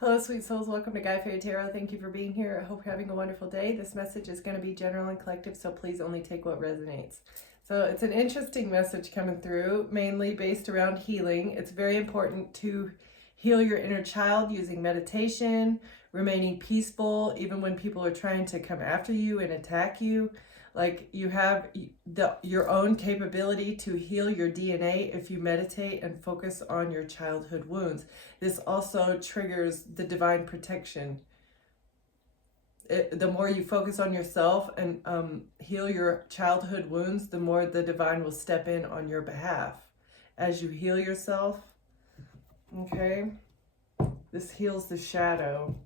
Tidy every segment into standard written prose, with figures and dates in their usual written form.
Hello, sweet souls. Welcome to Guy Fairy Tarot. Thank you for being here. I hope you're having a wonderful day. This message is going to be general and collective, so please only take what resonates. So it's an interesting message coming through, mainly based around healing. It's very important to heal your inner child using meditation, remaining peaceful, even when people are trying to come after you and attack you. Like, you have your own capability to heal your DNA if you meditate and focus on your childhood wounds. This also triggers the divine protection. The more you focus on yourself and heal your childhood wounds, the more the divine will step in on your behalf. As you heal yourself, okay? This heals the shadow.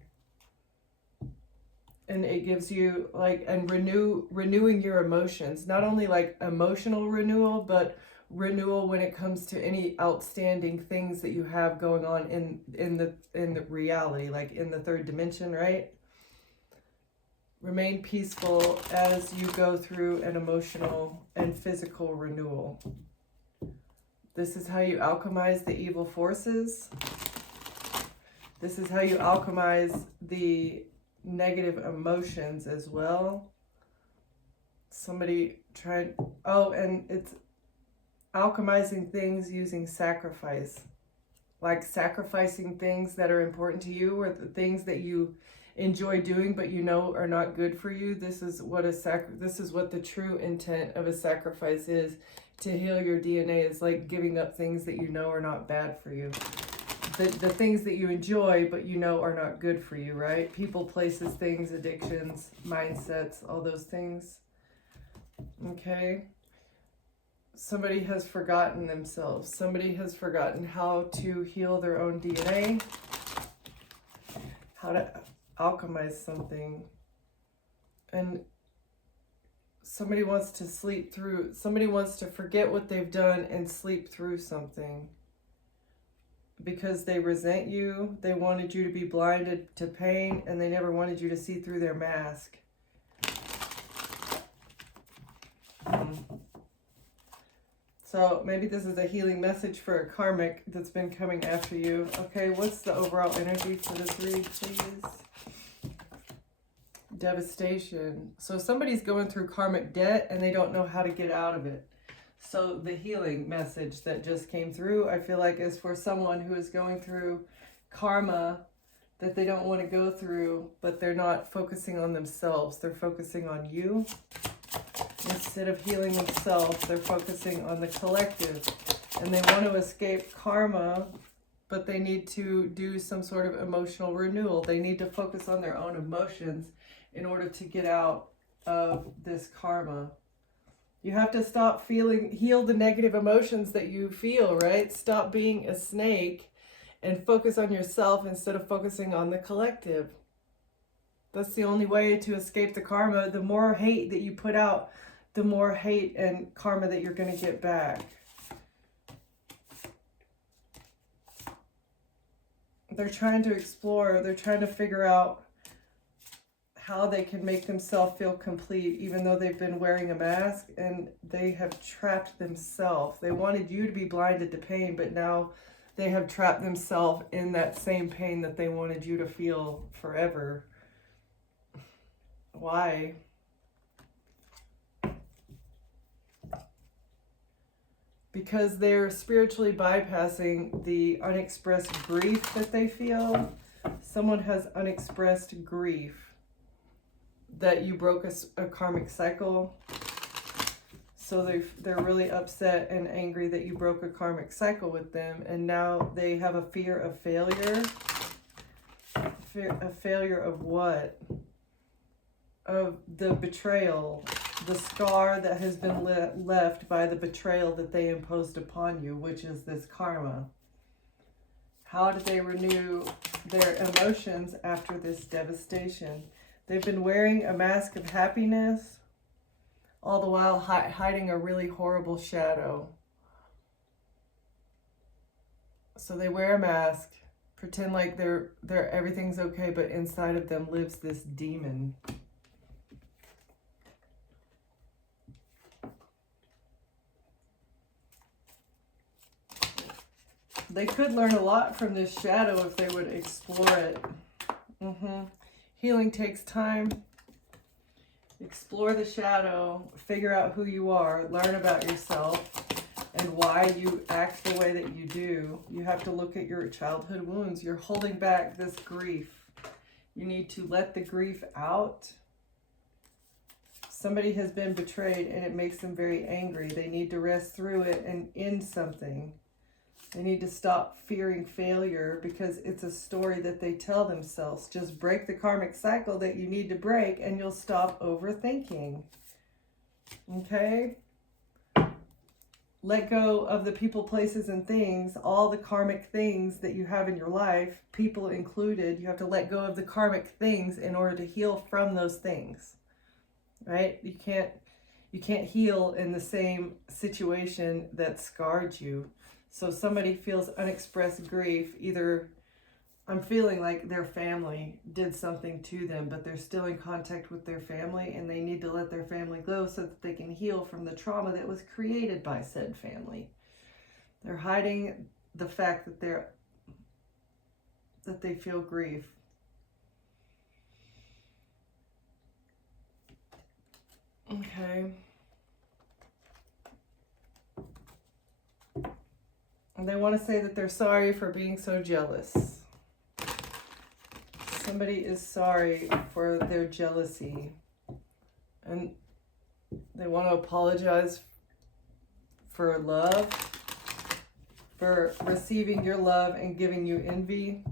And it gives you renewing your emotions, not only like emotional renewal, but renewal when it comes to any outstanding things that you have going on in the reality, like in the third dimension, right? Remain peaceful as you go through an emotional and physical renewal. This is how you alchemize the evil forces. This is how you alchemize the negative emotions as well. Somebody tried, and it's alchemizing things using sacrifice, like sacrificing things that are important to you or the things that you enjoy doing but you know are not good for you. This is what the true intent of a sacrifice is. To heal your DNA is like giving up things that you know are not bad for you. The things that you enjoy but you know are not good for you, right? People, places, things, addictions, mindsets, all those things. Okay? Somebody has forgotten themselves. Somebody has forgotten how to heal their own DNA, how to alchemize something. And somebody wants to forget what they've done and sleep through something. Because they resent you, they wanted you to be blinded to pain, and they never wanted you to see through their mask. So maybe this is a healing message for a karmic that's been coming after you. Okay, what's the overall energy for this read, please? Devastation. So somebody's going through karmic debt and they don't know how to get out of it. So the healing message that just came through, I feel like, is for someone who is going through karma that they don't want to go through, but they're not focusing on themselves. They're focusing on you. Instead of healing themselves, they're focusing on the collective. And they want to escape karma, but they need to do some sort of emotional renewal. They need to focus on their own emotions in order to get out of this karma. You have to heal the negative emotions that you feel, right? Stop being a snake and focus on yourself instead of focusing on the collective. That's the only way to escape the karma. The more hate that you put out, the more hate and karma that you're going to get back. They're trying to explore, they're trying to figure out how they can make themselves feel complete, even though they've been wearing a mask and they have trapped themselves. They wanted you to be blinded to pain, but now they have trapped themselves in that same pain that they wanted you to feel forever. Why? Because they're spiritually bypassing the unexpressed grief that they feel. Someone has unexpressed grief that you broke a karmic cycle. So they're really upset and angry that you broke a karmic cycle with them, and now they have a fear of failure. A failure of what? Of the betrayal, the scar that has been left by the betrayal that they imposed upon you, which is this karma. How did they renew their emotions after this devastation? They've been wearing a mask of happiness, all the while hiding a really horrible shadow. So they wear a mask, pretend like they're everything's okay, but inside of them lives this demon. They could learn a lot from this shadow if they would explore it. Healing takes time. Explore the shadow, figure out who you are, learn about yourself and why you act the way that you do. You have to look at your childhood wounds. You're holding back this grief. You need to let the grief out. Somebody has been betrayed and it makes them very angry. They need to rest through it and end something. They need to stop fearing failure because it's a story that they tell themselves. Just break the karmic cycle that you need to break and you'll stop overthinking. Okay? Let go of the people, places, and things, all the karmic things that you have in your life, people included. You have to let go of the karmic things in order to heal from those things. Right? You can't heal in the same situation that scarred you. So somebody feels unexpressed grief, either I'm feeling like their family did something to them, but they're still in contact with their family and they need to let their family go so that they can heal from the trauma that was created by said family. They're hiding the fact that they feel grief. Okay. And they want to say that they're sorry for being so jealous. Somebody is sorry for their jealousy. And they want to apologize for love, for receiving your love and giving you envy.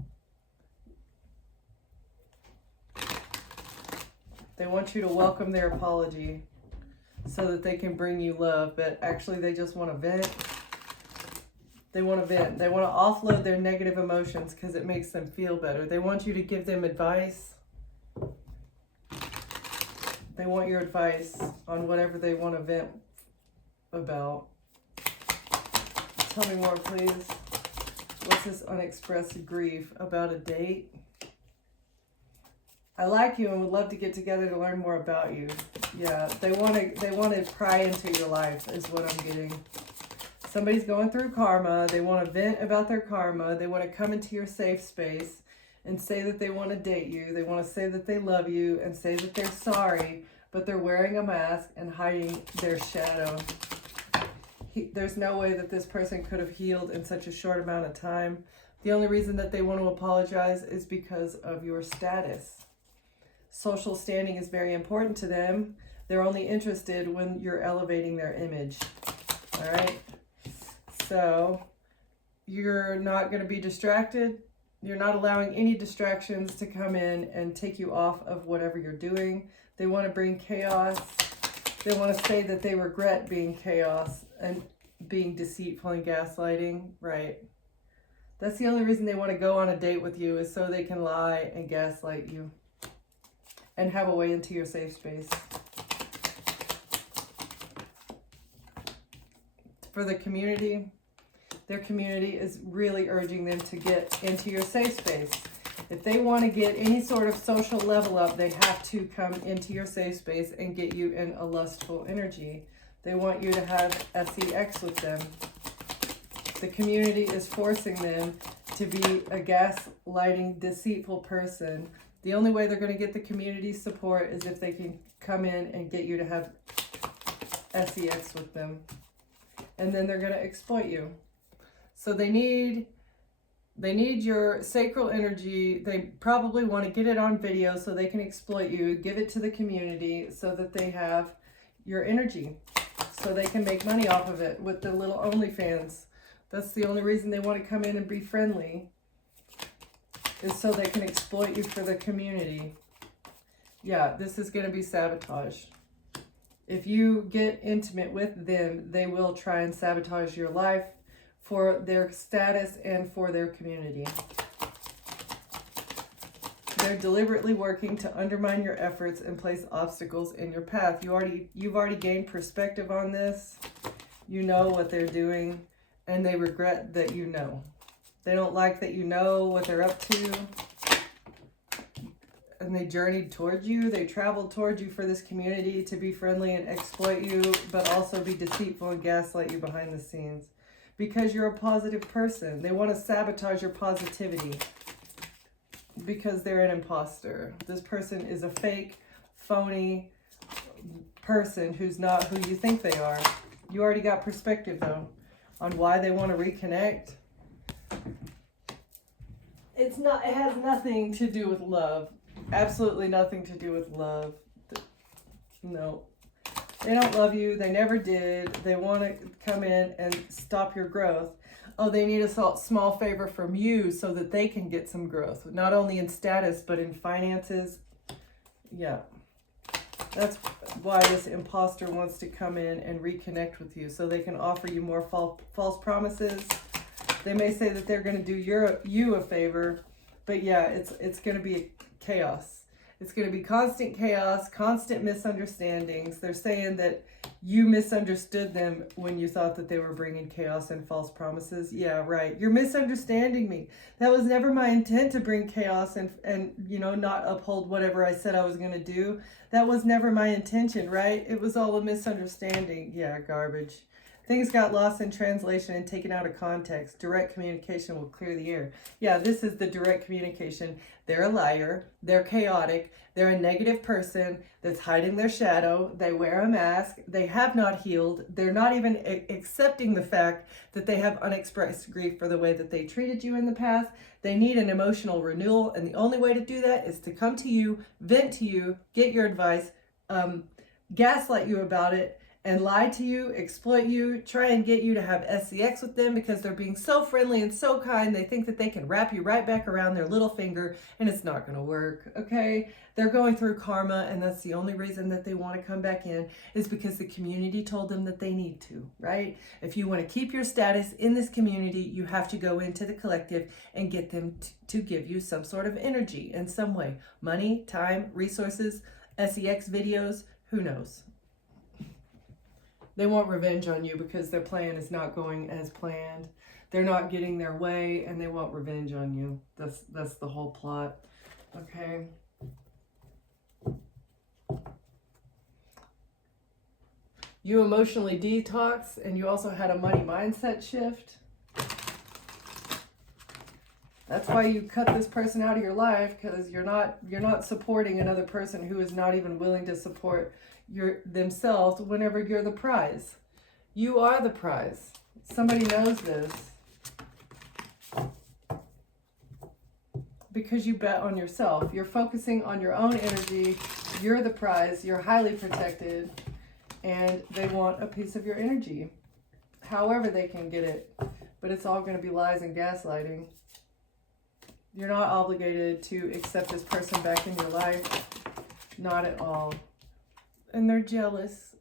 They want you to welcome their apology so that they can bring you love, but actually they just want to vent. They want to vent. They want to offload their negative emotions because it makes them feel better. They want you to give them advice. They want your advice on whatever they want to vent about. Tell me more, please. What's this unexpressed grief about a date? I like you and would love to get together to learn more about you. Yeah, they want to pry into your life is what I'm getting. Somebody's going through karma. They want to vent about their karma. They want to come into your safe space and say that they want to date you. They want to say that they love you and say that they're sorry, but they're wearing a mask and hiding their shadow. There's no way that this person could have healed in such a short amount of time. The only reason that they want to apologize is because of your status. Social standing is very important to them. They're only interested when you're elevating their image. All right? So you're not going to be distracted. You're not allowing any distractions to come in and take you off of whatever you're doing. They want to bring chaos. They want to say that they regret being chaos and being deceitful and gaslighting. Right. That's the only reason they want to go on a date with you is so they can lie and gaslight you and have a way into your safe space. For the community, their community is really urging them to get into your safe space. If they want to get any sort of social level up, they have to come into your safe space and get you in a lustful energy. They want you to have sex with them. The community is forcing them to be a gaslighting, deceitful person. The only way they're going to get the community support is if they can come in and get you to have sex with them. And then they're going to exploit you. So they need your sacral energy. They probably want to get it on video so they can exploit you, give it to the community so that they have your energy, so they can make money off of it with the little OnlyFans. That's the only reason they want to come in and be friendly, is so they can exploit you for the community. Yeah, this is going to be sabotage. If you get intimate with them, they will try and sabotage your life for their status and for their community. They're deliberately working to undermine your efforts and place obstacles in your path. You've already gained perspective on this. You know what they're doing, and they regret that you know. They don't like that you know what they're up to. And they journeyed toward you. They traveled toward you for this community to be friendly and exploit you, but also be deceitful and gaslight you behind the scenes. because you're a positive person. They want to sabotage your positivity because they're an imposter. This person is a fake, phony person who's not who you think they are. You already got perspective, though, on why they want to reconnect. It has nothing to do with love. Absolutely nothing to do with love. No. They don't love you. They never did. They want to come in and stop your growth. Oh, they need a small favor from you so that they can get some growth. Not only in status, but in finances. Yeah. That's why this imposter wants to come in and reconnect with you so they can offer you more false promises. They may say that they're going to do you a favor, but yeah, it's going to be chaos. It's going to be constant chaos, constant misunderstandings. They're saying that you misunderstood them when you thought that they were bringing chaos and false promises. Yeah, right. You're misunderstanding me. That was never my intent to bring chaos and not uphold whatever I said I was going to do. That was never my intention, right? It was all a misunderstanding. Yeah, garbage. Things got lost in translation and taken out of context. Direct communication will clear the air. Yeah, this is the direct communication. They're a liar. They're chaotic. They're a negative person that's hiding their shadow. They wear a mask. They have not healed. They're not even accepting the fact that they have unexpressed grief for the way that they treated you in the past. They need an emotional renewal, and the only way to do that is to come to you, vent to you, get your advice, gaslight you about it, and lie to you, exploit you, try and get you to have SCX with them because they're being so friendly and so kind. They think that they can wrap you right back around their little finger, and it's not going to work, okay? They're going through karma, and that's the only reason that they want to come back in is because the community told them that they need to, right? If you want to keep your status in this community, you have to go into the collective and get them to give you some sort of energy in some way. Money, time, resources, SEX videos, who knows? They want revenge on you because their plan is not going as planned. They're not getting their way, and they want revenge on you. That's the whole plot. Okay. You emotionally detox, and you also had a money mindset shift. That's why you cut this person out of your life, because you're not supporting another person who is not even willing to support themselves whenever you're the prize. You are the prize. Somebody knows this. Because you bet on yourself. You're focusing on your own energy. You're the prize. You're highly protected. And they want a piece of your energy. However they can get it. But it's all going to be lies and gaslighting. You're not obligated to accept this person back in your life. Not at all. And they're jealous.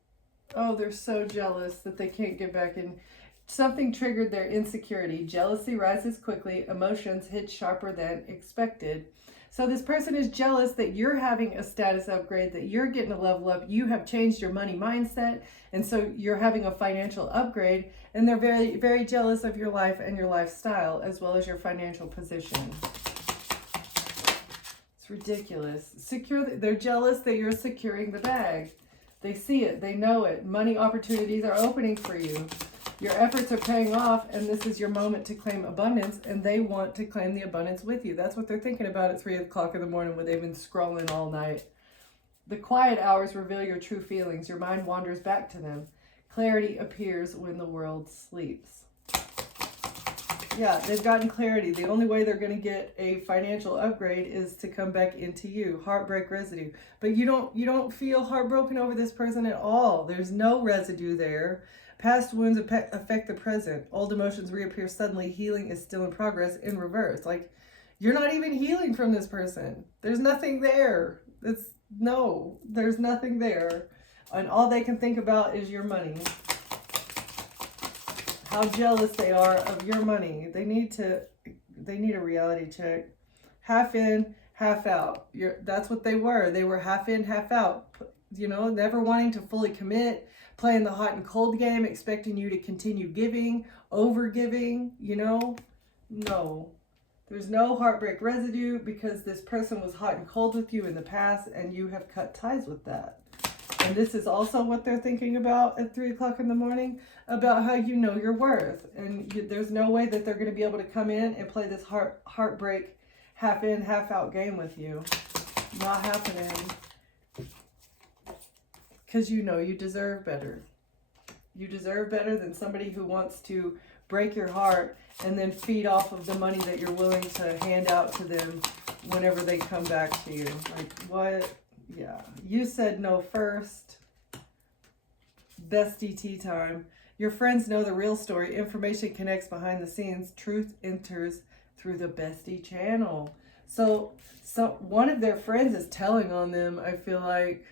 Oh, they're so jealous that they can't get back in. Something triggered their insecurity. Jealousy rises quickly. Emotions hit sharper than expected. So this person is jealous that you're having a status upgrade, that you're getting a level up. You have changed your money mindset. And so you're having a financial upgrade. And they're very, very jealous of your life and your lifestyle, as well as your financial position. It's ridiculous. They're jealous that you're securing the bag. They see it. They know it. Money opportunities are opening for you. Your efforts are paying off, and this is your moment to claim abundance, and they want to claim the abundance with you. That's what they're thinking about at 3 o'clock in the morning when they've been scrolling all night. The quiet hours reveal your true feelings. Your mind wanders back to them. Clarity appears when the world sleeps. Yeah, they've gotten clarity. The only way they're going to get a financial upgrade is to come back into you. Heartbreak residue. But you don't feel heartbroken over this person at all. There's no residue there. Past wounds affect the present. Old emotions reappear suddenly. Healing is still in progress in reverse. Like, you're not even healing from this person. There's nothing there. There's nothing there. And all they can think about is your money. How jealous they are of your money. They need a reality check. Half in, half out. That's what they were. They were half in, half out. Never wanting to fully commit, playing the hot and cold game, expecting you to continue giving, over giving, No. There's no heartbreak residue because this person was hot and cold with you in the past, and you have cut ties with that. And this is also what they're thinking about at 3 o'clock in the morning, about how you know your worth. And there's no way that they're going to be able to come in and play this heartbreak, half in, half out game with you. Not happening. Because you know you deserve better. You deserve better than somebody who wants to break your heart and then feed off of the money that you're willing to hand out to them whenever they come back to you. Like, what? Yeah. You said no first. Bestie tea time. Your friends know the real story. Information connects behind the scenes. Truth enters through the bestie channel. So one of their friends is telling on them, I feel like.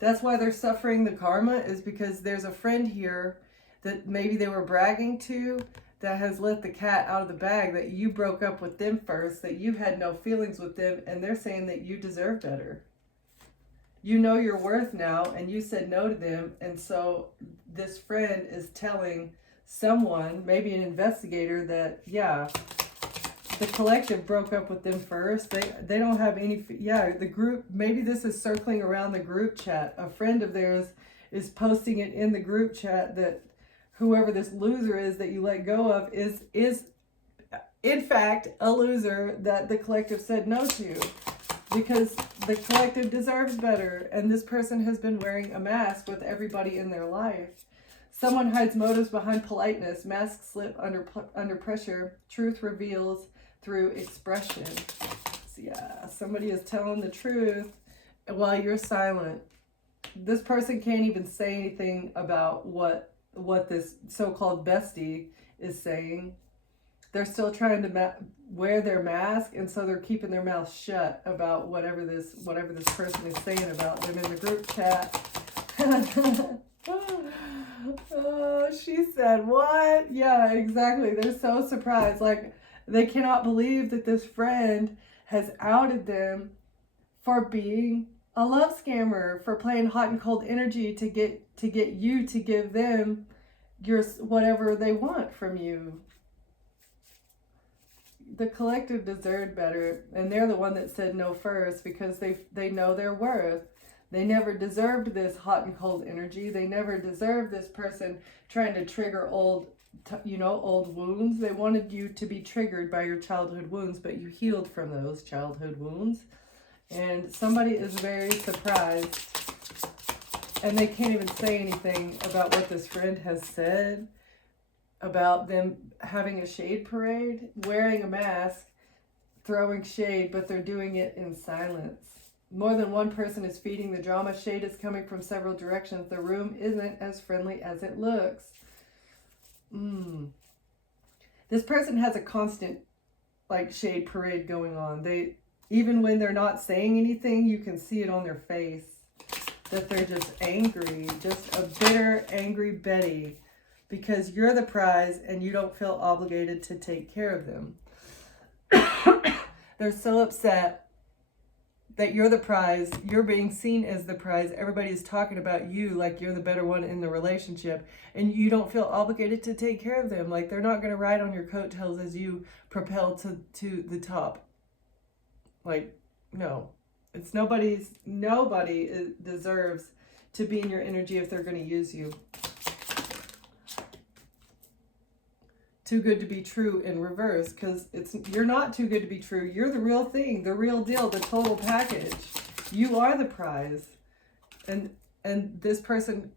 That's why they're suffering the karma, is because there's a friend here that maybe they were bragging to that has let the cat out of the bag, that you broke up with them first, that you had no feelings with them, and they're saying that you deserve better. You know your worth now, and you said no to them, and so this friend is telling someone, maybe an investigator, that, yeah, the collective broke up with them first. They don't have any, the group, maybe this is circling around the group chat. A friend of theirs is posting it in the group chat that whoever this loser is that you let go of is in fact a loser that the collective said no to, because the collective deserves better, and this person has been wearing a mask with everybody in their life. Someone hides motives behind politeness. Masks slip under pressure. Truth reveals through expression. So yeah, somebody is telling the truth while you're silent. This person can't even say anything about what this so-called bestie is saying. They're still trying to wear their mask, and so they're keeping their mouth shut about whatever this person is saying about them in the group chat. Oh, she said, what? Yeah, exactly. They're so surprised. Like, they cannot believe that this friend has outed them for being a love scammer, for playing hot and cold energy to get you to give them your whatever they want from you. The collective deserved better, and they're the one that said no first, because they know their worth. They never deserved this hot and cold energy. They never deserved this person trying to trigger old wounds. They wanted you to be triggered by your childhood wounds, but you healed from those childhood wounds. And somebody is very surprised, and they can't even say anything about what this friend has said about them having a shade parade, wearing a mask, throwing shade, but they're doing it in silence. More than one person is feeding the drama. Shade is coming from several directions. The room isn't as friendly as it looks. This person has a constant shade parade going on. Even when they're not saying anything, you can see it on their face that they're just angry, just a bitter, angry Betty, because you're the prize and you don't feel obligated to take care of them. They're so upset that you're the prize, you're being seen as the prize. Everybody's talking about you like you're the better one in the relationship, and you don't feel obligated to take care of them. Like, they're not going to ride on your coattails as you propel to the top. Like, no. It's nobody deserves to be in your energy if they're going to use you. Too good to be true in reverse, because you're not too good to be true. You're the real thing, the real deal, the total package. You are the prize. And this person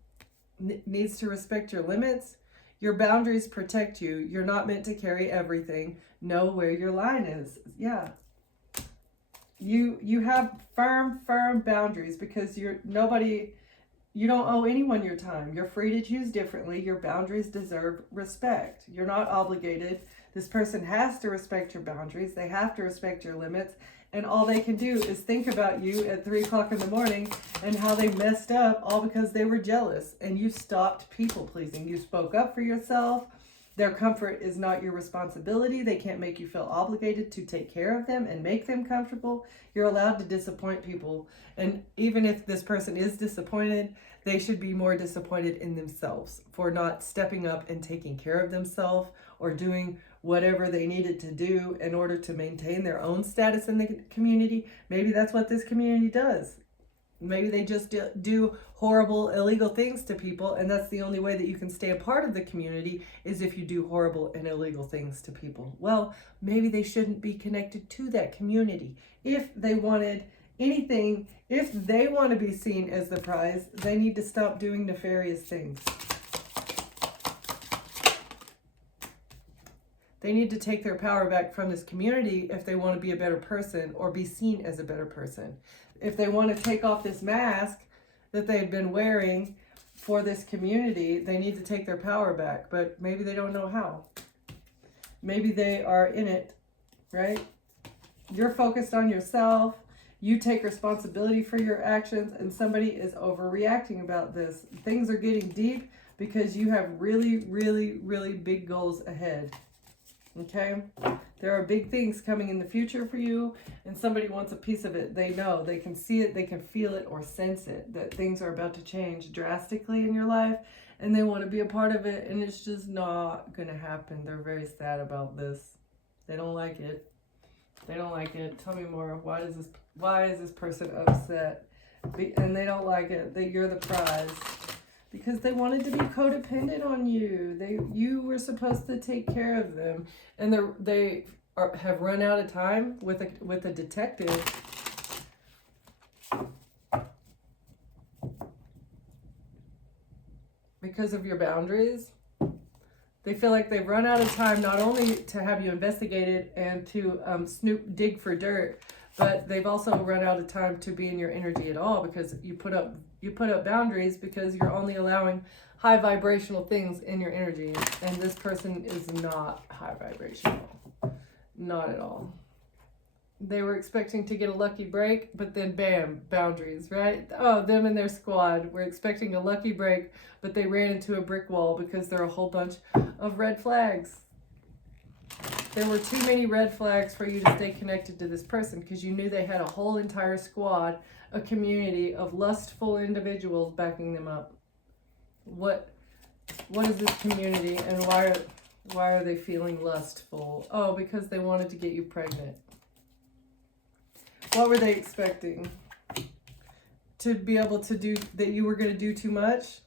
needs to respect your limits. Your boundaries protect you. You're not meant to carry everything. Know where your line is. Yeah. You have firm boundaries, because you don't owe anyone your time. You're free to choose differently. Your boundaries deserve respect. You're not obligated. This person has to respect your boundaries. They have to respect your limits. And all they can do is think about you at 3 o'clock in the morning and how they messed up, all because they were jealous. And you stopped people pleasing. You spoke up for yourself. Their comfort is not your responsibility. They can't make you feel obligated to take care of them and make them comfortable. You're allowed to disappoint people. And even if this person is disappointed, they should be more disappointed in themselves for not stepping up and taking care of themselves, or doing whatever they needed to do in order to maintain their own status in the community. Maybe that's what this community does. Maybe they just do horrible, illegal things to people, and that's the only way that you can stay a part of the community is if you do horrible and illegal things to people. Well, maybe they shouldn't be connected to that community. If they wanted anything, if they want to be seen as the prize, they need to stop doing nefarious things. They need to take their power back from this community if they want to be a better person or be seen as a better person. If they want to take off this mask that they've been wearing for this community, they need to take their power back, but maybe they don't know how. Maybe they are in it, right? You're focused on yourself. You take responsibility for your actions, and somebody is overreacting about this. Things are getting deep because you have really, really, really big goals ahead. Okay? There are big things coming in the future for you, and somebody wants a piece of it. They know, they can see it, they can feel it or sense it, that things are about to change drastically in your life, and they want to be a part of it, and it's just not going to happen. They're very sad about this. They don't like it. They don't like it. Tell me more. Why is this person upset? And they don't like it that you're the prize. Because they wanted to be codependent on you. You were supposed to take care of them, and they have run out of time with a detective. Because of your boundaries. They feel like they've run out of time not only to have you investigated and to dig for dirt, but they've also run out of time to be in your energy at all, because you put up boundaries because you're only allowing high vibrational things in your energy, and this person is not high vibrational. Not at all. They were expecting to get a lucky break, but then bam, boundaries, right? Oh, them and their squad were expecting a lucky break, but they ran into a brick wall because there are a whole bunch of red flags. There were too many red flags for you to stay connected to this person, because you knew they had a whole entire squad, a community of lustful individuals backing them up. What is this community, and why are they feeling lustful? Oh, because they wanted to get you pregnant. What were they expecting? To be able to do, that you were going to do too much?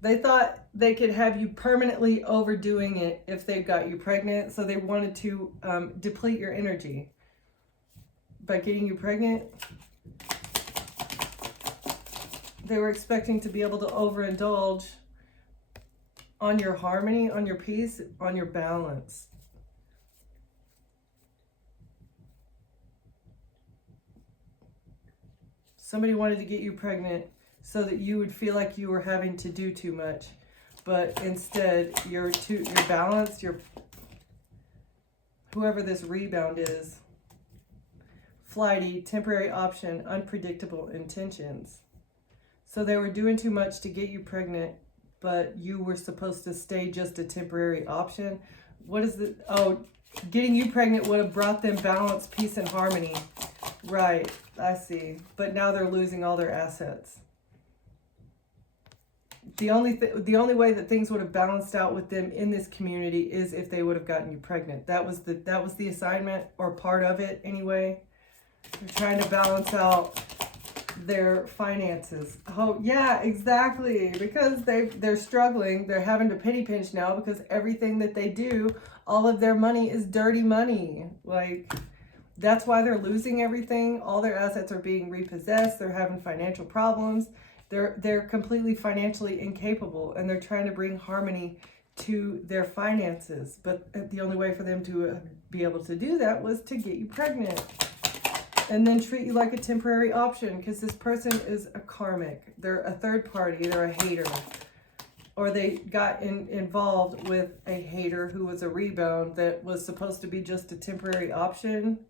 They thought they could have you permanently overdoing it if they got you pregnant, so they wanted to deplete your energy by getting you pregnant. They were expecting to be able to overindulge on your harmony, on your peace, on your balance. Somebody wanted to get you pregnant so that you would feel like you were having to do too much, but instead you're balanced. Whoever this rebound is, flighty, temporary option, unpredictable intentions. So they were doing too much to get you pregnant, but you were supposed to stay just a temporary option. What is the? Oh, getting you pregnant would have brought them balance, peace, and harmony. Right, I see. But now they're losing all their assets. The only way that things would have balanced out with them in this community is if they would have gotten you pregnant. That was the assignment, or part of it anyway. They're trying to balance out their finances. Oh yeah, exactly. Because they're struggling. They're having to penny pinch now because everything that they do, all of their money is dirty money. Like, that's why they're losing everything. All their assets are being repossessed. They're having financial problems. They're completely financially incapable, and they're trying to bring harmony to their finances. But the only way for them to be able to do that was to get you pregnant and then treat you like a temporary option, because this person is a karmic. They're a third party. They're a hater. Or they got involved with a hater who was a rebound that was supposed to be just a temporary option.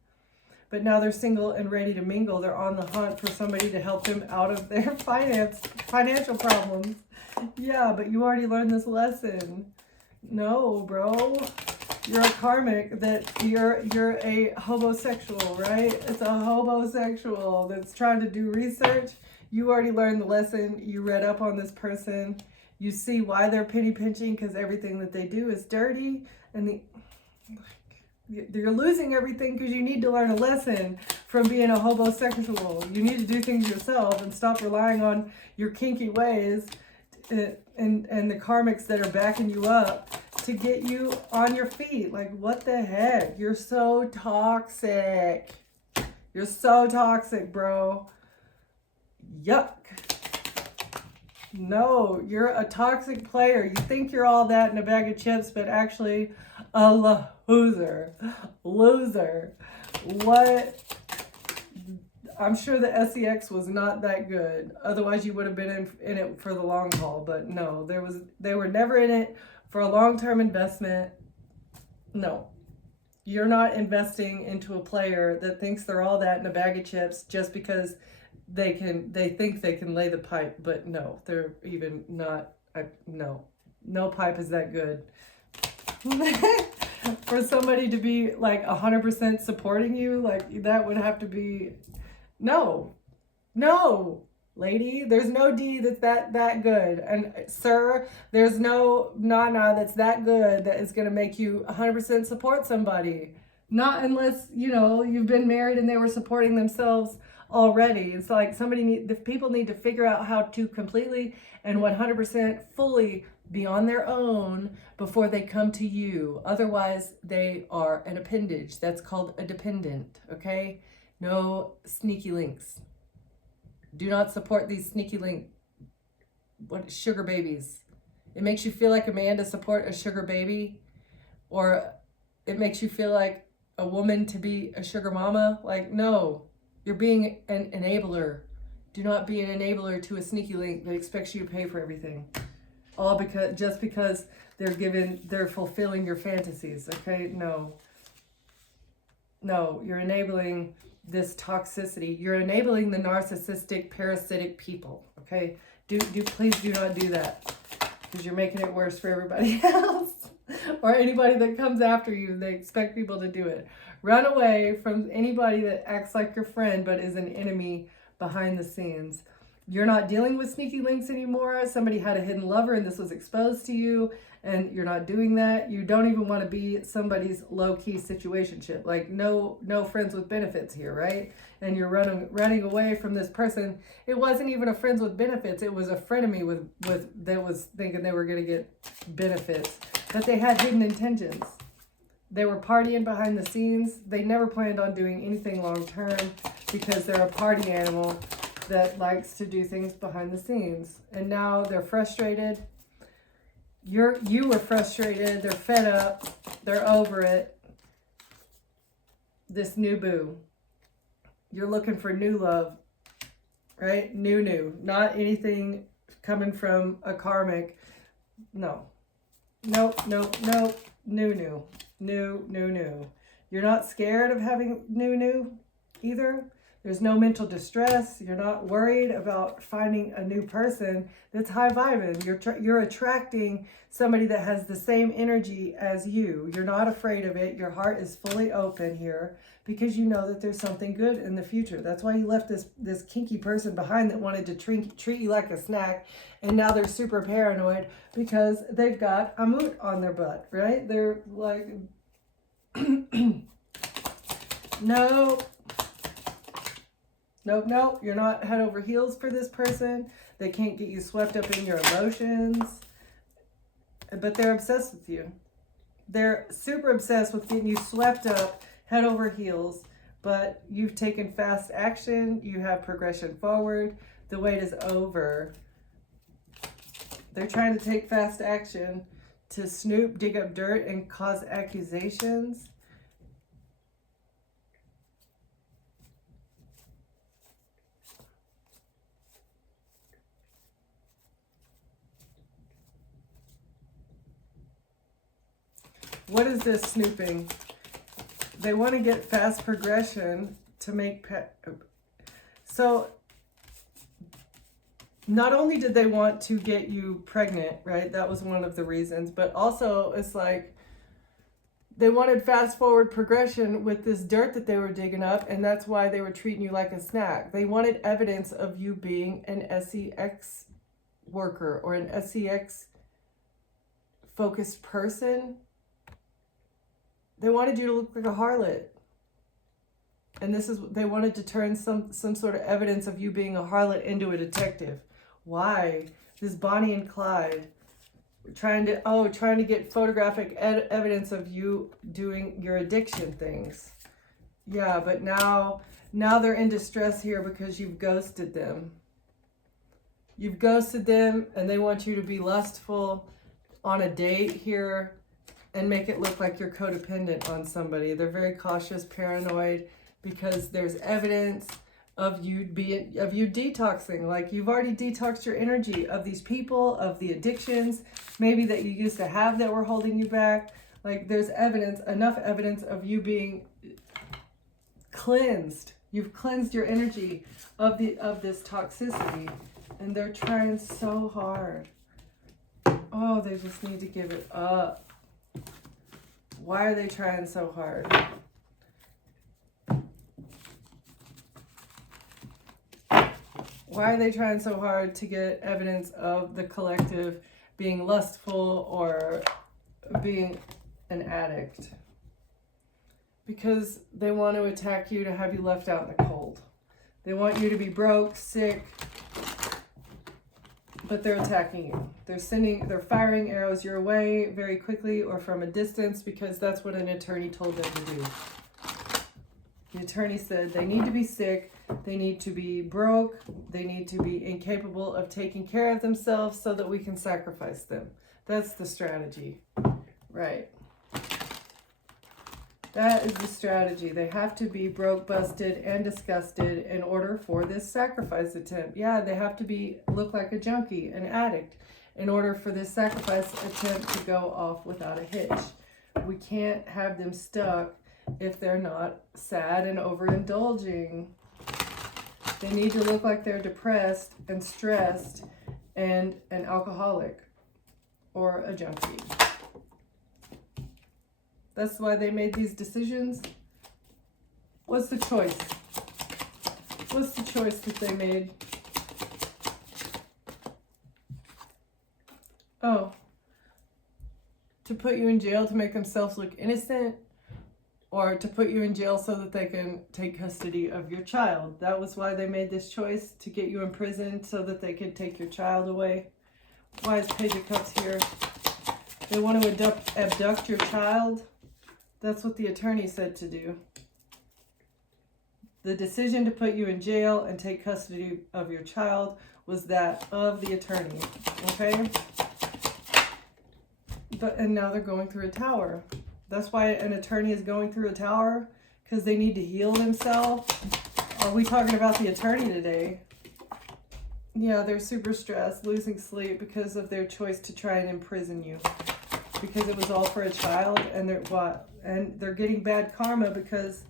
But now they're single and ready to mingle. They're on the hunt for somebody to help them out of their financial problems. Yeah, but you already learned this lesson. No, bro. You're a karmic, that you're a homosexual, right? It's a homosexual that's trying to do research. You already learned the lesson. You read up on this person. You see why they're penny pinching, because everything that they do is dirty. And You're losing everything because you need to learn a lesson from being a homosexual. You need to do things yourself and stop relying on your kinky ways and the karmics that are backing you up to get you on your feet. Like, what the heck? You're so toxic. You're so toxic, bro. Yuck. No, you're a toxic player. You think you're all that in a bag of chips, but actually a loser. Loser. What? I'm sure the SEX was not that good. Otherwise, you would have been in it for the long haul. But no, they were never in it for a long-term investment. No. You're not investing into a player that thinks they're all that in a bag of chips just because they think they can lay the pipe. But no, they're even not. No pipe is that good. For somebody to be like 100% supporting you, like that would have to be no, lady. There's no D that's that good, and sir, there's no Nana that's that good that is gonna make you 100% support somebody. Not unless you've been married and they were supporting themselves already. It's like the people need to figure out how to completely and 100% fully be on their own before they come to you. Otherwise, they are an appendage. That's called a dependent, okay? No sneaky links. Do not support these sneaky sugar babies. It makes you feel like a man to support a sugar baby, or it makes you feel like a woman to be a sugar mama. Like, no, you're being an enabler. Do not be an enabler to a sneaky link that expects you to pay for everything. All because they're fulfilling your fantasies. Okay, no, you're enabling this toxicity. You're enabling the narcissistic, parasitic people. Okay, please do not do that, because you're making it worse for everybody else or anybody that comes after you. They expect people to do it. Run away from anybody that acts like your friend but is an enemy behind the scenes. You're not dealing with sneaky links anymore. Somebody had a hidden lover and this was exposed to you, and you're not doing that. You don't even want to be somebody's low-key situationship. Like, no friends with benefits here, right? And you're running away from this person. It wasn't even a friends with benefits. It was a frenemy with that was thinking they were going to get benefits, but they had hidden intentions. They were partying behind the scenes. They never planned on doing anything long-term because they're a party animal that likes to do things behind the scenes. And now they're frustrated. You were frustrated. They're fed up. They're over it. This new boo. You're looking for new love, right? New. Not anything coming from a karmic. No. Nope. New. You're not scared of having new either. There's no mental distress. You're not worried about finding a new person that's high vibing. You're attracting somebody that has the same energy as you. You're not afraid of it. Your heart is fully open here because you know that there's something good in the future. That's why you left this kinky person behind that wanted to treat you like a snack, and now they're super paranoid because they've got a moot on their butt, right? They're like, Nope, you're not head over heels for this person. They can't get you swept up in your emotions, but they're obsessed with you. They're super obsessed with getting you swept up head over heels, but you've taken fast action. You have progression forward. The wait is over. They're trying to take fast action to snoop, dig up dirt, and cause accusations. What is this snooping? They want to get fast progression to make so not only did they want to get you pregnant, right? That was one of the reasons, but also it's like they wanted fast forward progression with this dirt that they were digging up, and that's why they were treating you like a snack. They wanted evidence of you being an SEX worker or an SEX focused person. They wanted you to look like a harlot. And they wanted to turn some sort of evidence of you being a harlot into a detective. Why? This Bonnie and Clyde trying to get photographic evidence of you doing your addiction things. Yeah, but now they're in distress here because you've ghosted them. You've ghosted them, and they want you to be lustful on a date here and make it look like you're codependent on somebody. They're very cautious, paranoid, because there's evidence of you detoxing. Like, you've already detoxed your energy of these people, of the addictions, maybe that you used to have that were holding you back. Like, there's enough evidence of you being cleansed. You've cleansed your energy of this toxicity, and they're trying so hard. Oh, they just need to give it up. Why are they trying so hard? Why are they trying so hard to get evidence of the collective being lustful or being an addict? Because they want to attack you to have you left out in the cold. They want you to be broke, sick, but they're attacking you. They're firing arrows your way very quickly or from a distance, because that's what an attorney told them to do. The attorney said they need to be sick, they need to be broke, they need to be incapable of taking care of themselves so that we can sacrifice them. That's the strategy, right? That is the strategy. They have to be broke, busted, and disgusted in order for this sacrifice attempt. Yeah, they have to look like a junkie, an addict, in order for this sacrifice attempt to go off without a hitch. We can't have them stuck if they're not sad and overindulging. They need to look like they're depressed and stressed and an alcoholic or a junkie. That's why they made these decisions. What's the choice? What's the choice that they made? Oh, to put you in jail to make themselves look innocent, or to put you in jail so that they can take custody of your child. That was why they made this choice, to get you in prison so that they could take your child away. Why is Page of Cups here? They want to abduct your child. That's what the attorney said to do. The decision to put you in jail and take custody of your child was that of the attorney, okay? And now they're going through a tower. That's why an attorney is going through a tower, because they need to heal themselves. Are we talking about the attorney today? Yeah, they're super stressed, losing sleep because of their choice to try and imprison you. Because it was all for a child, and they're getting bad karma because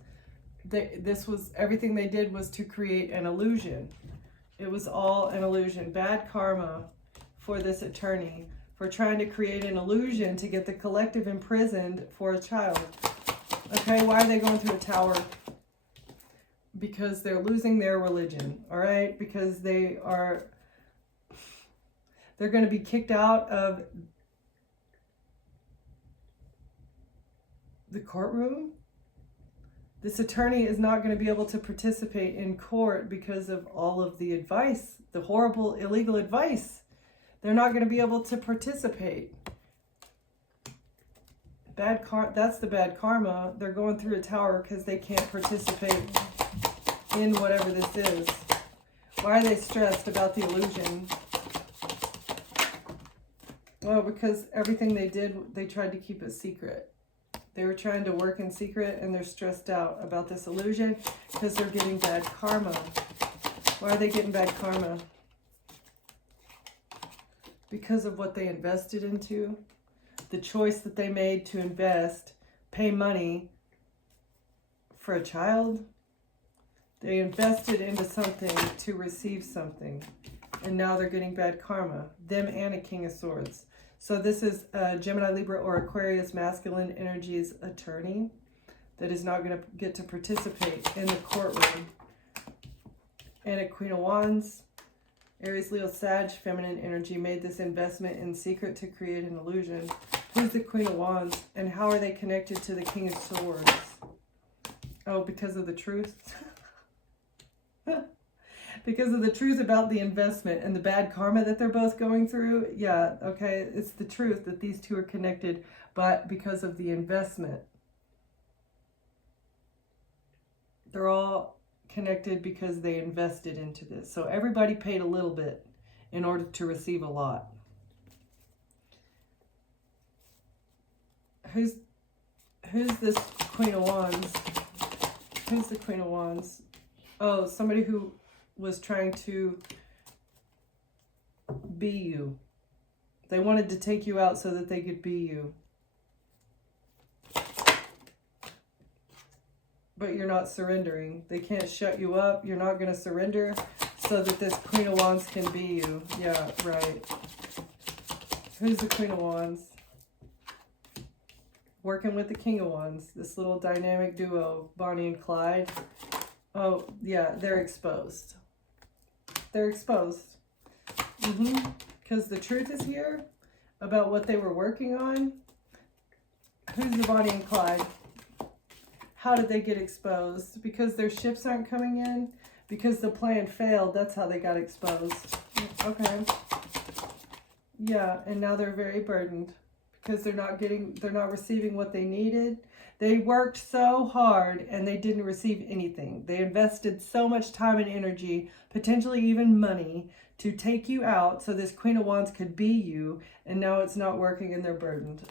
everything they did was to create an illusion. It was all an illusion. Bad karma for this attorney for trying to create an illusion to get the collective imprisoned for a child. Okay, why are they going through a tower? Because they're losing their religion, all right? Because they're going to be kicked out of the courtroom. This attorney is not going to be able to participate in court because of all of the advice, the horrible, illegal advice. They're not going to be able to participate. That's the bad karma. They're going through a tower because they can't participate in whatever this is. Why are they stressed about the illusion? Well, because everything they did, they tried to keep it secret. They were trying to work in secret, and they're stressed out about this illusion because they're getting bad karma. Why are they getting bad karma? Because of what they invested into. The choice that they made to invest, pay money for a child. They invested into something to receive something. And now they're getting bad karma. Them and a King of Swords. So this is Gemini, Libra, or Aquarius masculine energies attorney that is not going to get to participate in the courtroom. And a Queen of Wands, Aries, Leo, Sag, feminine energy, made this investment in secret to create an illusion. Who's the Queen of Wands? And how are they connected to the King of Swords? Oh, because of the truth? Because of the truth about the investment and the bad karma that they're both going through? Yeah, okay. It's the truth that these two are connected, but because of the investment. They're all connected because they invested into this. So everybody paid a little bit in order to receive a lot. Who's this Queen of Wands? Who's the Queen of Wands? Oh, somebody who was trying to be you. They wanted to take you out so that they could be you. But you're not surrendering. They can't shut you up. You're not going to surrender so that this Queen of Wands can be you. Yeah, right. Who's the Queen of Wands? Working with the King of Wands. This little dynamic duo, Bonnie and Clyde. Oh, yeah, they're exposed. They're exposed. Because the truth is here about what they were working on. Who's the Bonnie and Clyde? How did they get exposed? Because their ships aren't coming in? Because the plan failed, that's how they got exposed. Okay. Yeah, and now they're very burdened because they're not receiving what they needed. They worked so hard and they didn't receive anything. They invested so much time and energy, potentially even money, to take you out so this Queen of Wands could be you, and now it's not working and they're burdened.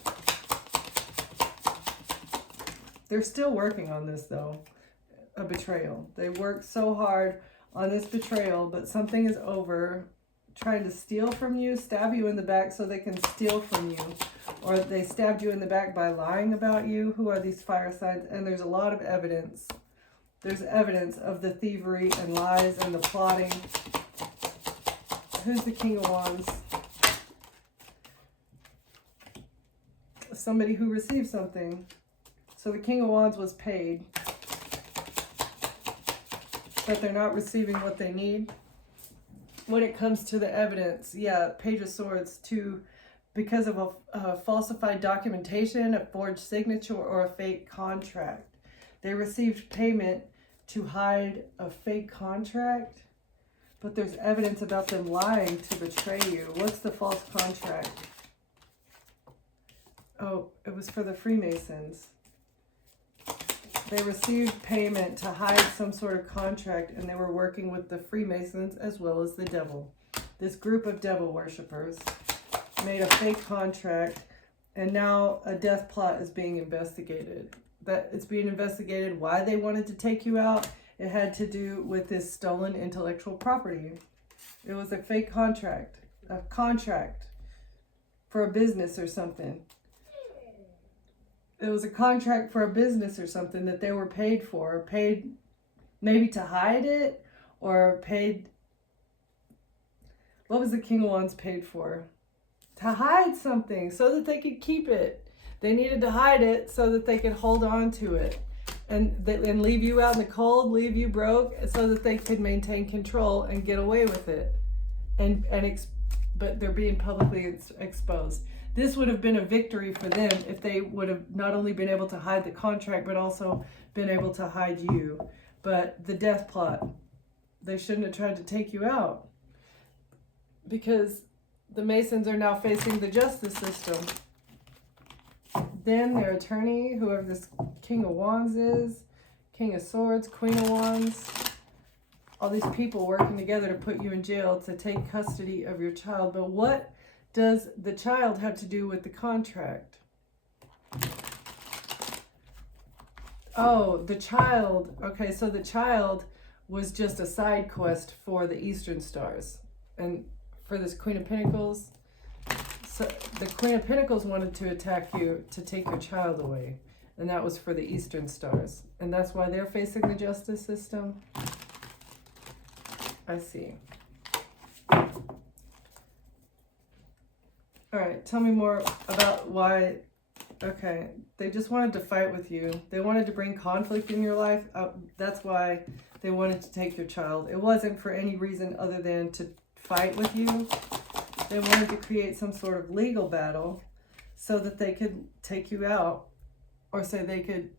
They're still working on this though, a betrayal. They worked so hard on this betrayal, but something is over, trying to steal from you, stab you in the back so they can steal from you. Or they stabbed you in the back by lying about you. Who are these fire signs? And there's a lot of evidence. There's evidence of the thievery and lies and the plotting. Who's the King of Wands? Somebody who received something. So the King of Wands was paid, but they're not receiving what they need. When it comes to the evidence, yeah, Page of Swords, because of a falsified documentation, a forged signature, or a fake contract. They received payment to hide a fake contract, but there's evidence about them lying to betray you. What's the false contract? Oh, it was for the Freemasons. They received payment to hide some sort of contract, and they were working with the Freemasons as well as the devil. This group of devil worshippers made a fake contract, and now a death plot is being investigated. That it's being investigated why they wanted to take you out. It had to do with this stolen intellectual property. It was a fake contract for a business or something. It was a contract for a business or something that they were paid for, paid maybe to hide it, or paid, what was the King of Wands paid for? To hide something so that they could keep it. They needed to hide it so that they could hold on to it and leave you out in the cold, leave you broke, so that they could maintain control and get away with it. But they're being publicly exposed. This would have been a victory for them if they would have not only been able to hide the contract, but also been able to hide you. But the death plot, they shouldn't have tried to take you out, because the Masons are now facing the justice system. Then their attorney, whoever this King of Wands is, King of Swords, Queen of Wands, all these people working together to put you in jail to take custody of your child. But what does the child have to do with the contract? Oh, the child. Okay, so the child was just a side quest for the Eastern Stars. And for this Queen of Pentacles, so the Queen of Pentacles wanted to attack you to take your child away. And that was for the Eastern Stars. And that's why they're facing the justice system. I see. All right, tell me more about why. Okay, they just wanted to fight with you. They wanted to bring conflict in your life. That's why they wanted to take your child. It wasn't for any reason other than to fight with you. They wanted to create some sort of legal battle so that they could take you out, or say they could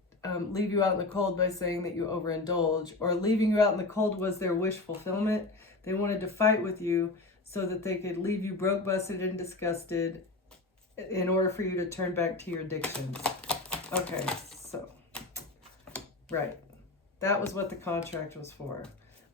leave you out in the cold by saying that you overindulge, or leaving you out in the cold was their wish fulfillment. They wanted to fight with you so that they could leave you broke, busted, and disgusted in order for you to turn back to your addictions. Okay, so, right. That was what the contract was for.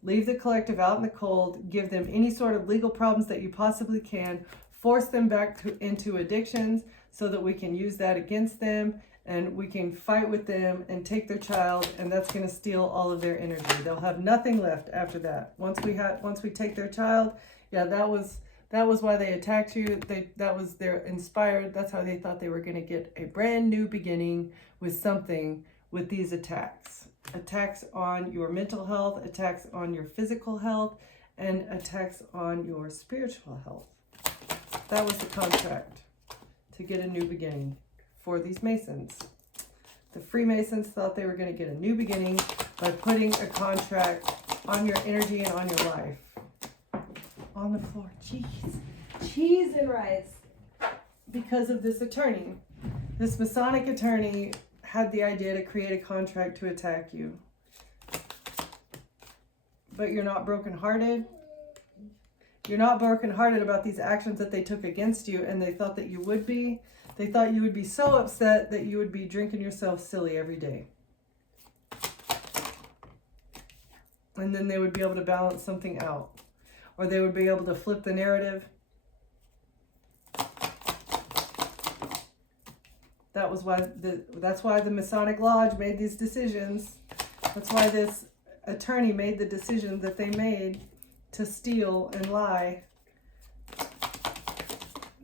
Leave the collective out in the cold, give them any sort of legal problems that you possibly can, force them back into addictions so that we can use that against them, and we can fight with them and take their child, and that's going to steal all of their energy. They'll have nothing left after that. Once we take their child, yeah, that was why they attacked you. They're inspired. That's how they thought they were going to get a brand new beginning with something with these attacks. Attacks on your mental health, attacks on your physical health, and attacks on your spiritual health. That was the contract to get a new beginning for these Masons. The Freemasons thought they were going to get a new beginning by putting a contract on your energy and on your life. On the floor, cheese and rice. Because of this attorney. This Masonic attorney had the idea to create a contract to attack you. But you're not brokenhearted. You're not brokenhearted about these actions that they took against you, and they thought that you would be. They thought you would be so upset that you would be drinking yourself silly every day. And then they would be able to balance something out. Or they would be able to flip the narrative. That's why the Masonic Lodge made these decisions. That's why this attorney made the decision that they made to steal and lie.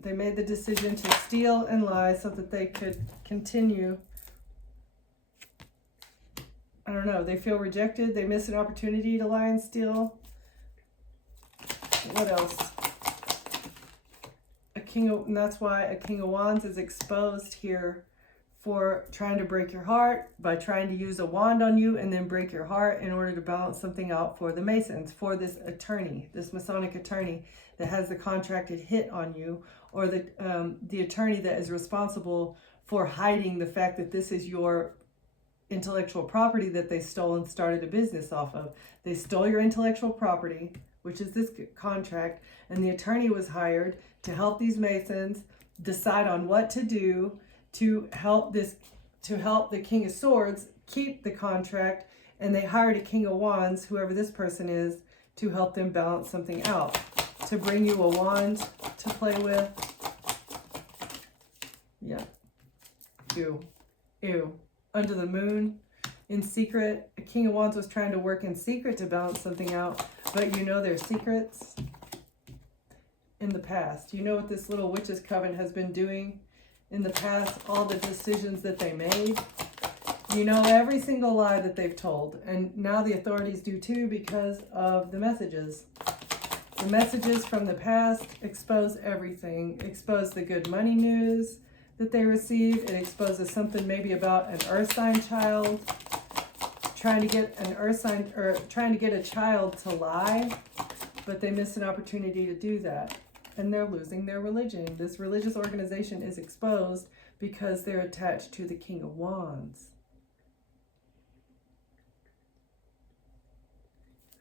They made the decision to steal and lie so that they could continue. I don't know, they feel rejected. They miss an opportunity to lie and steal. What else? And that's why a King of Wands is exposed here for trying to break your heart, by trying to use a wand on you and then break your heart in order to balance something out for the Masons, for this attorney, this Masonic attorney that has the contracted hit on you, or the attorney that is responsible for hiding the fact that this is your intellectual property that they stole and started a business off of. They stole your intellectual property, which is this contract, and the attorney was hired to help these Masons decide on what to do to help the King of Swords keep the contract, and they hired a King of Wands, whoever this person is, to help them balance something out, to bring you a wand to play with. Yeah. Ew. Under the moon, in secret. A King of Wands was trying to work in secret to balance something out, but you know their secrets in the past. You know what this little witch's coven has been doing in the past, all the decisions that they made. You know every single lie that they've told, and now the authorities do too because of the messages. The messages from the past expose everything. Expose the good money news that they receive. It exposes something maybe about an earth sign child, trying to get an earth sign, or trying to get a child to lie, but they miss an opportunity to do that, and they're losing their religion. This religious organization is exposed because they're attached to the King of Wands.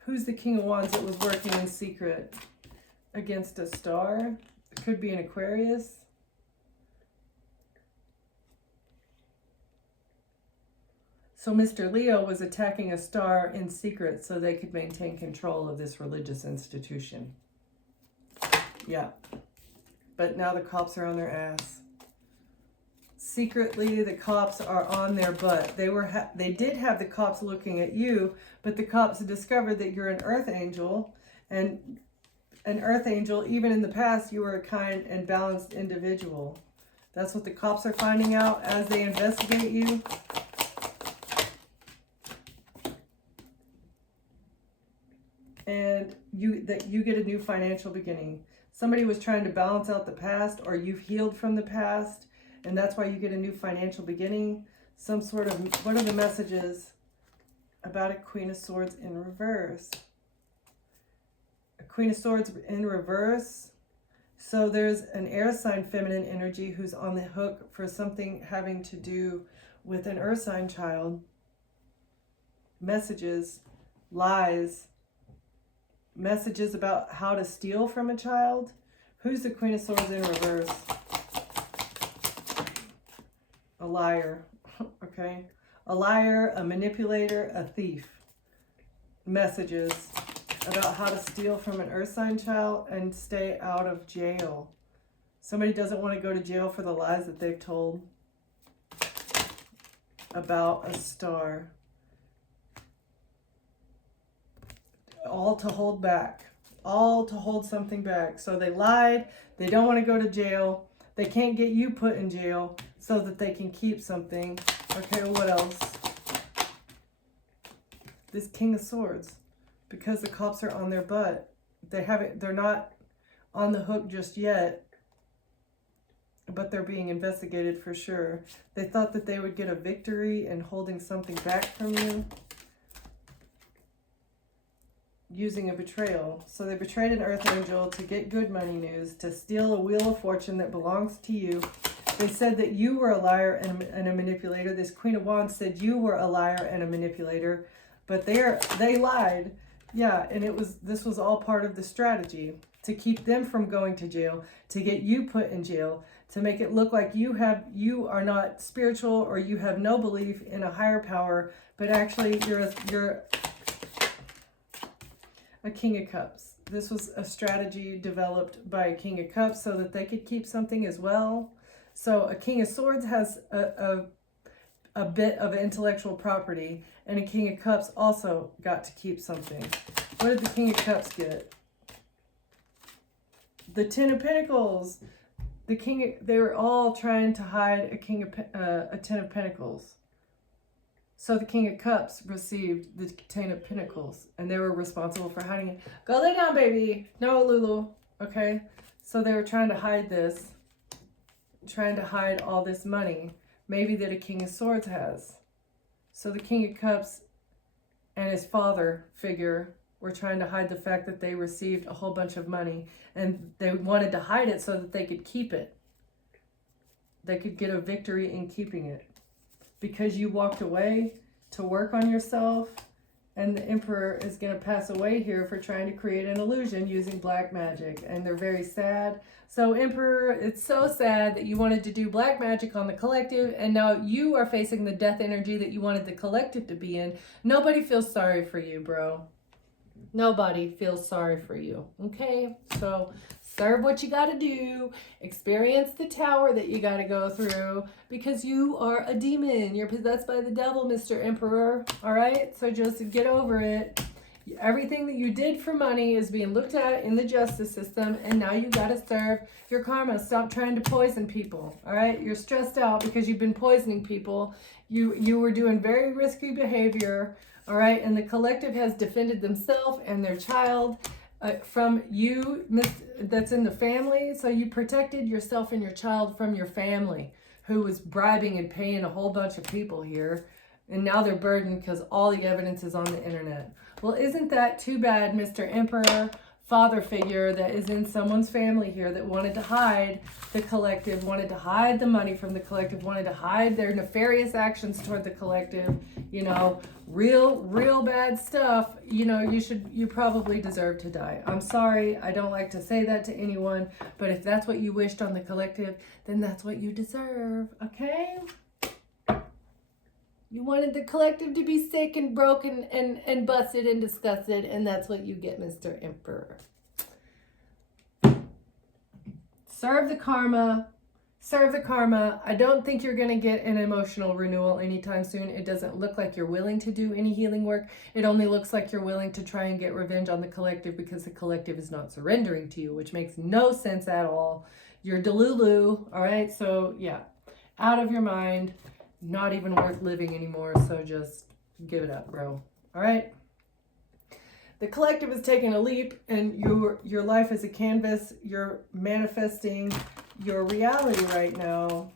Who's the King of Wands that was working in secret against a star? It could be an Aquarius. So Mr. Leo was attacking a star in secret so they could maintain control of this religious institution. Yeah. But now the cops are on their ass. Secretly, the cops are on their butt. They did have the cops looking at you, but the cops discovered that you're an earth angel, and an earth angel, even in the past, you were a kind and balanced individual. That's what the cops are finding out as they investigate you. And you get a new financial beginning. Somebody was trying to balance out the past, or you've healed from the past, and that's why you get a new financial beginning. Some sort of, what are the messages about a Queen of Swords in reverse? A Queen of Swords in reverse So there's an air sign feminine energy who's on the hook for something having to do with an earth sign child. Messages, lies, messages about how to steal from a child. Who's the Queen of Swords in reverse? A liar, okay? A liar, a manipulator, a thief. Messages about how to steal from an earth sign child and stay out of jail. Somebody doesn't want to go to jail for the lies that they've told about a star. All to hold back. All to hold something back. So they lied. They don't want to go to jail. They can't get you put in jail so that they can keep something. Okay, what else? This King of Swords. Because the cops are on their butt. They're not on the hook just yet. But they're being investigated for sure. They thought that they would get a victory in holding something back from you. Using a betrayal. So they betrayed an earth angel to get good money news, to steal a wheel of fortune that belongs to you. They said that you were a liar and a manipulator. This Queen of Wands said you were a liar and a manipulator, but they lied. Yeah, and this was all part of the strategy to keep them from going to jail, to get you put in jail, to make it look like you are not spiritual or you have no belief in a higher power, but actually you're a King of Cups. This was a strategy developed by a King of Cups so that they could keep something as well. So a King of Swords has a bit of intellectual property, and a King of Cups also got to keep something. What did the King of Cups get? The Ten of Pentacles. They were all trying to hide a Ten of Pentacles. So the King of Cups received the Ten of Pentacles, and they were responsible for hiding it. Go lay down, baby. No, Lulu. Okay? So they were trying to hide this, trying to hide all this money, maybe that a King of Swords has. So the King of Cups and his father figure were trying to hide the fact that they received a whole bunch of money, and they wanted to hide it so that they could keep it. They could get a victory in keeping it. Because you walked away to work on yourself, and the Emperor is going to pass away here for trying to create an illusion using black magic, and they're very sad. So Emperor, it's so sad that you wanted to do black magic on the collective, and now you are facing the death energy that you wanted the collective to be in. Nobody feels sorry for you, bro. Nobody feels sorry for you, okay? So serve what you got to do. Experience the tower that you got to go through, because you are a demon. You're possessed by the devil, Mr. Emperor, all right? So just get over it. Everything that you did for money is being looked at in the justice system, and now you got to serve your karma. Stop trying to poison people, all right? You're stressed out because you've been poisoning people. You were doing very risky behavior, all right? And the collective has defended themselves and their child from you that's in the family. So you protected yourself and your child from your family, who was bribing and paying a whole bunch of people here. And now they're burdened because all the evidence is on the internet. Well, isn't that too bad, Mr. Emperor, father figure that is in someone's family here that wanted to hide the collective, wanted to hide the money from the collective, wanted to hide their nefarious actions toward the collective, you know, real bad stuff. You know, you probably deserve to die. I'm sorry, I don't like to say that to anyone, but if that's what you wished on the collective, then that's what you deserve, okay? You wanted the collective to be sick and broken and busted and disgusted, and that's what you get, Mr. Emperor. Serve the karma. Serve the karma. I don't think you're going to get an emotional renewal anytime soon. It doesn't look like you're willing to do any healing work. It only looks like you're willing to try and get revenge on the collective because the collective is not surrendering to you, which makes no sense at all. You're delulu, all right? So, yeah, out of your mind. Not even worth living anymore, so just give it up, bro. All right? The collective is taking a leap, and your life is a canvas. You're manifesting your reality right now.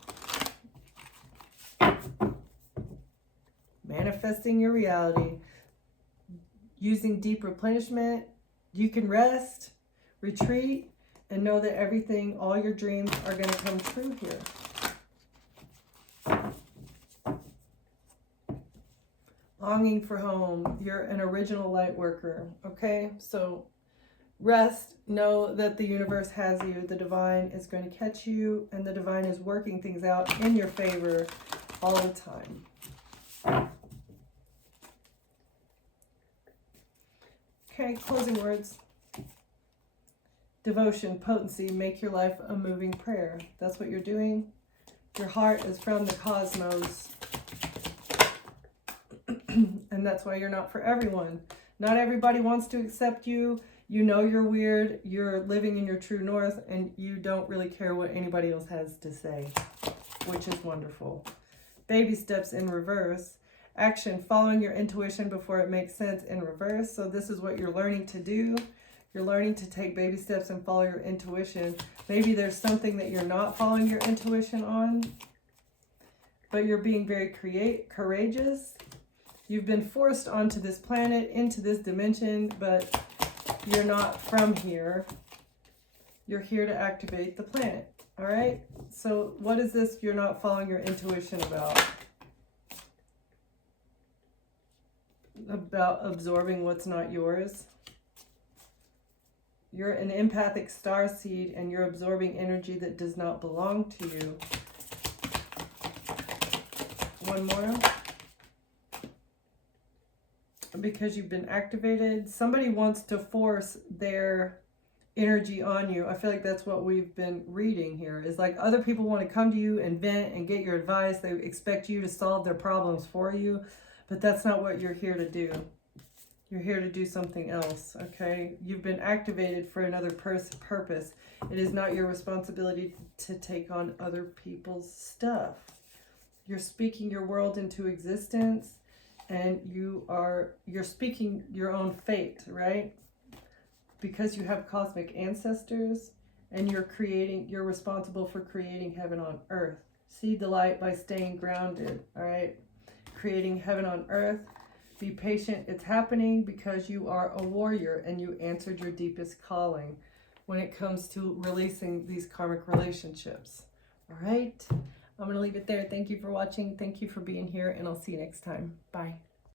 Manifesting your reality. Using deep replenishment. You can rest, retreat, And know that everything, all your dreams are going to come true here. Longing for home. You're an original light worker. Okay? So rest. Know that the universe has you. The divine is going to catch you. And the divine is working things out in your favor all the time. Okay, closing words. Devotion, potency, make your life a moving prayer. That's what you're doing. Your heart is from the cosmos. And that's why you're not for everyone. Not everybody wants to accept you. You know you're weird. You're living in your true north, and you don't really care what anybody else has to say, which is wonderful. Baby steps in reverse. Action, following your intuition before it makes sense in reverse. So this is what you're learning to do. You're learning to take baby steps and follow your intuition. Maybe there's something that you're not following your intuition on, but you're being very courageous. You've been forced onto this planet, into this dimension, but you're not from here. You're here to activate the planet, all right? So what is this you're not following your intuition about? About absorbing what's not yours. You're an empathic star seed, and you're absorbing energy that does not belong to you. One more. Because you've been activated. Somebody wants to force their energy on you. I feel like that's what we've been reading here. Is like other people want to come to you and vent and get your advice. They expect you to solve their problems for you. But that's not what you're here to do. You're here to do something else, okay? You've been activated for another purpose. It is not your responsibility to take on other people's stuff. You're speaking your world into existence, and you're speaking your own fate, right? Because you have cosmic ancestors, and you're responsible for creating heaven on earth. See the light by staying grounded, all right? Creating heaven on earth. Be patient. It's happening because you are a warrior and you answered your deepest calling when it comes to releasing these karmic relationships. All right. I'm going to leave it there. Thank you for watching. Thank you for being here, and I'll see you next time. Bye.